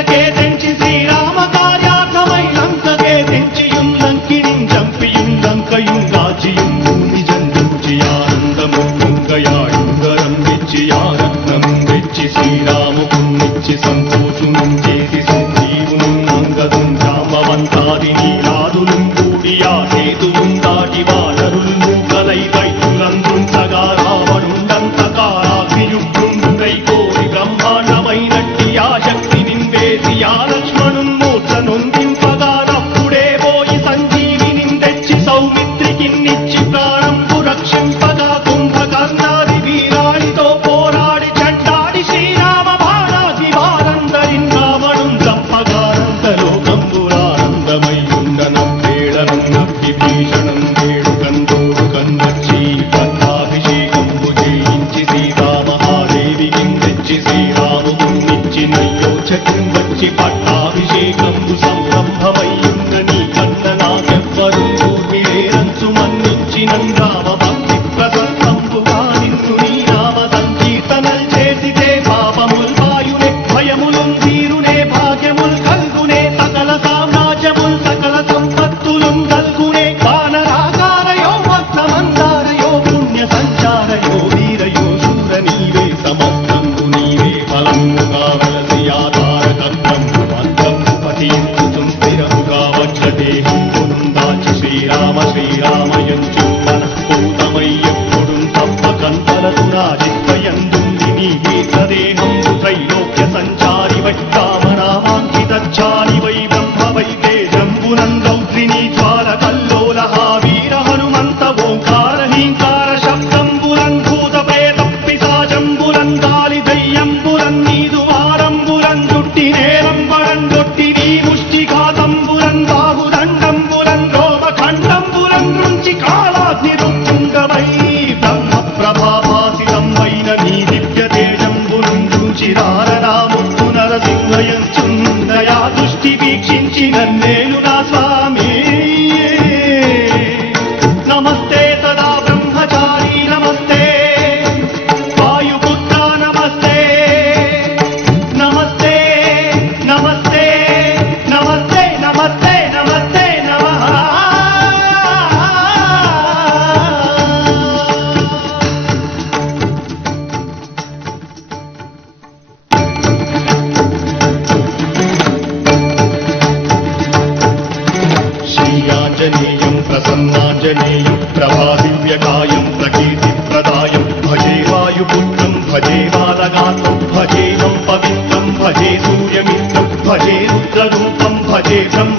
கேட்ட మన్నించిన రామ Nena. தேசம்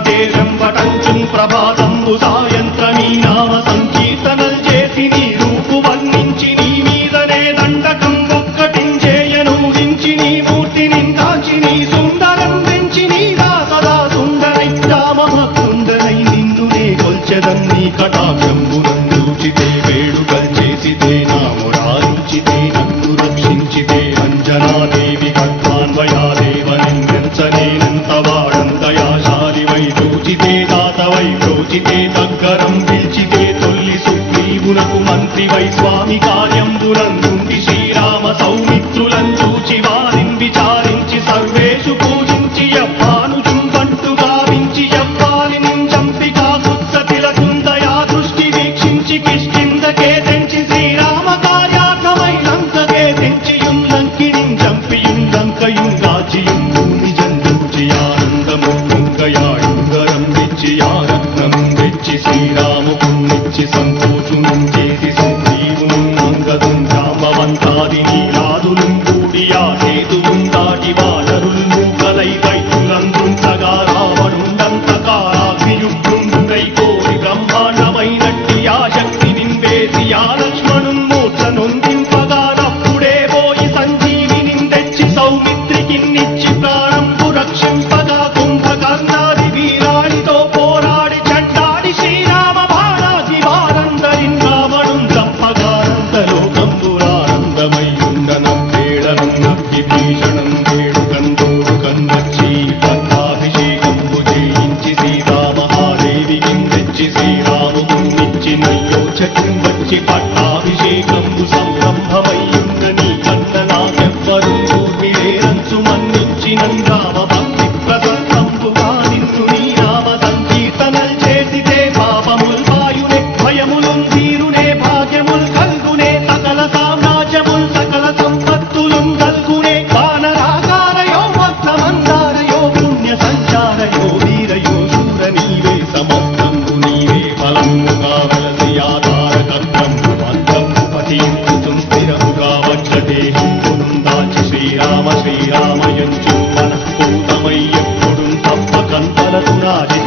బ్రహ్మదేవం పటంచుం ప్రభాత స్వామి కార్యంబులందుండి Srirama Soumya Rasnari.